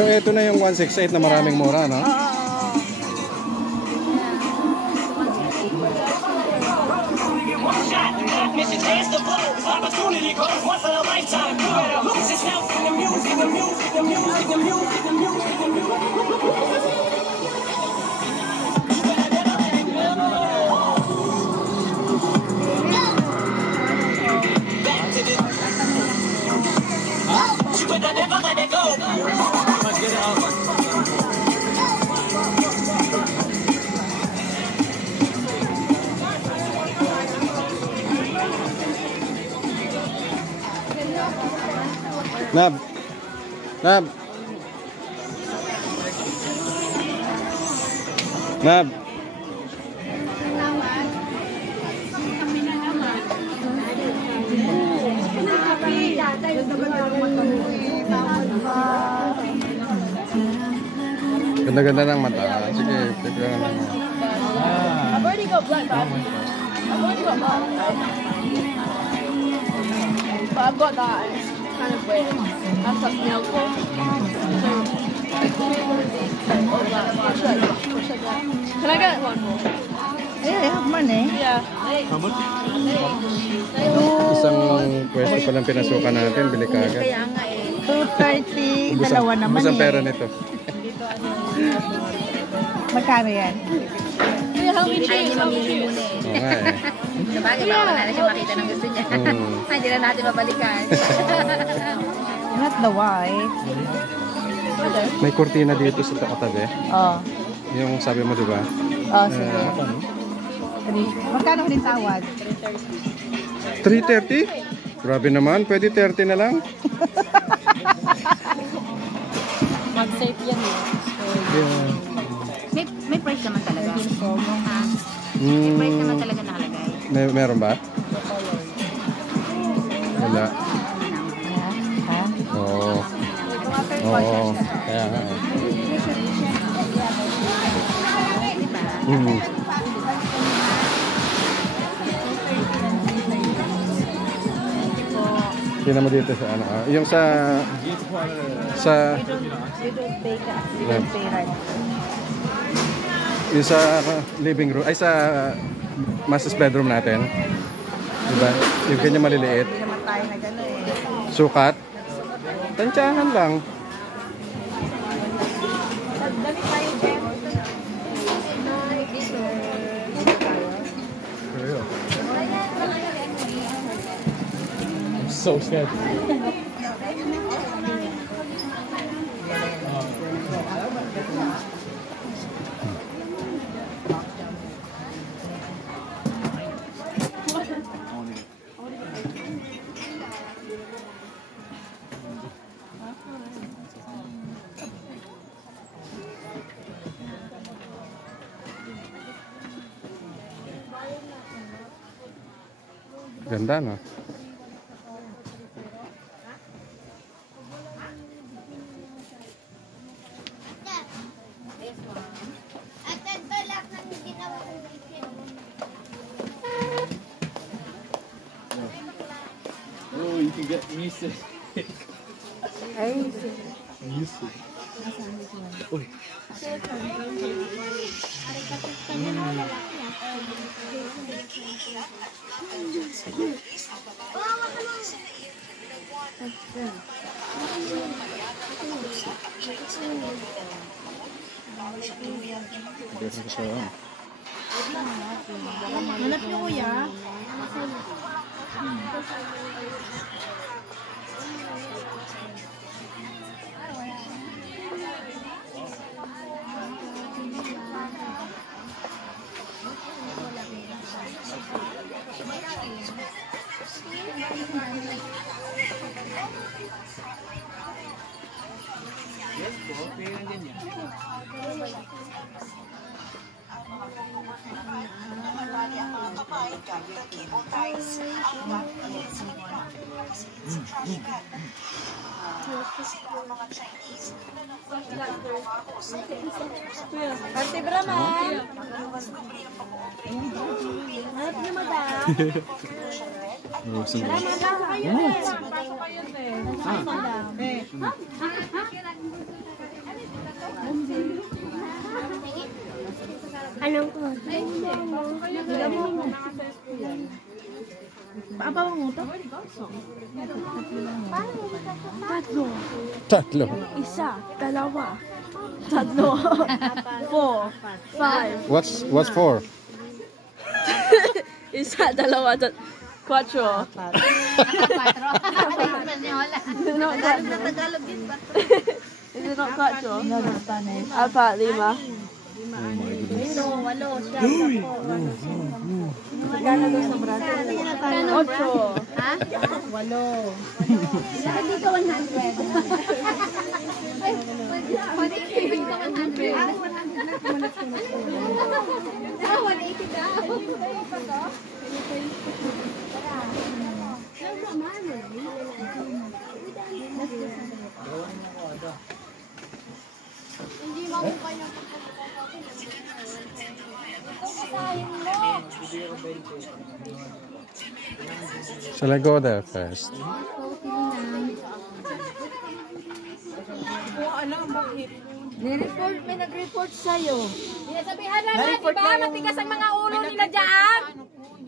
So ito na yung 168 na maraming mura, no? Nab. Nab. Nab. Ganda-ganda ng mata. Sige, tignan naman. I've already got black bag. I've already got black bag. But I've got that. It's kind of weird. That's like nail clip. Can I get one more? Yeah, I have money. Yeah. How much? Isang pwesto pa lang pinasukan natin, bili ka agad. Kaya nga eh. 230, dalawa naman Ubus ang eh. pera nito. Magkano yan? Yeah, help me choose. Help me choose. Oo nga eh. Sabagay, baka na siya makita ng gusto niya. Hindi na natin mabalikan. Not the white. May kurtina dito sa katabi. Oh. Yung sabi mo, di ba? Oh, sige. Magkano rin tawad? 330? Grabe naman, pwede 30 na lang. Mag-safe yan eh. Yeah. May price naman talaga. May price naman talaga nakalagay. Meron ba? Wala. Oo. Oo. Kaya nga eh. Tingnan mo dito sa ano. Yung sa yung sa living room ay sa master's bedroom natin. Diba? Yung ganyan maliliit. Sukat. Tansyahan lang. So scared. Ganda, no? Oh, you can get music. Music. Uy. Hanap niyo kuya? Ate Brahman. Hanap niyo madam. Brahman, pasok kayo. Pasok kayo. Anong ko? Paapa mo ito? Tatlo. Tatlo. Isa. Dalawa. Tatlo. 4. 5. What's four? Isa. Dalawa. Quatro. No, Tagalog din ba? is it not quatro? Apat, lima. Walo, siya, sapo. Magkano doon sa braso? Ocho. Ha? Walo. Hindi ka 100. Ay, pwede ka 100. Ah, 180 daw. Hindi mo ko kanya Shall I go there first? May nag-report sa'yo. Sinasabihan naman, di ba? Matigas ang mga ulo nila dyan.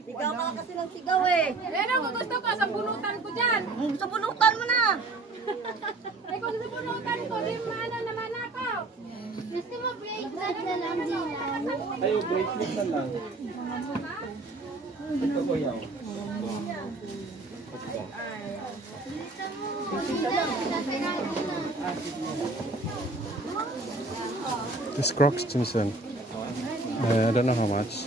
Sigaw ka kasi ng sigaw eh. Yan ang gusto ko sa bunutan ko dyan. Sa bunutan mo na. Ay, kung sa bunutan ko, di maano naman ako. Gusto mo bracelet na lang din. Ay, bracelet na lang. Ito ko yaw. This Crocs, Jimson. I don't know how much.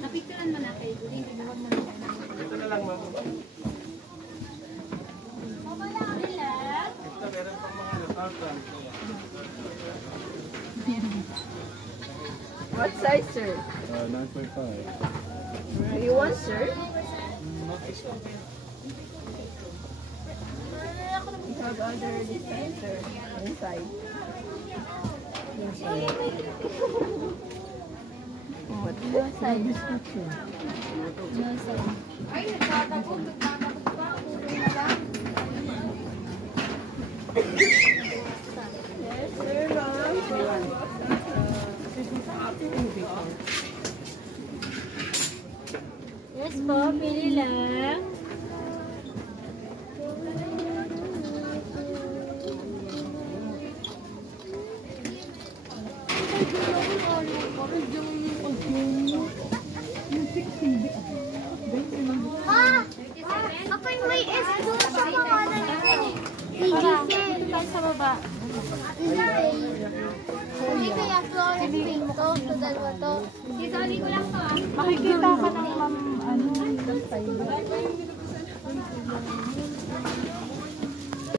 Napicturean mo na kay Julie. Binuwag mo na. Ito na lang, ma'am. Ito, meron pang mga natatang. What size, sir? 9.5. You want, sir? You have other designs, sir. Inside. What size? Ay, nagtatagod. Nagtatagod pa. Ulo na lang. Yes, sir, ma'am. Yes po, pili lang. Ako yung may S doon sa pangalan niya. TGC. Tayo sa baba. Hindi kaya Florence Pink to, sa dalawa to. Isali ko lang to ah. Makikita ka ng ma'am, ano,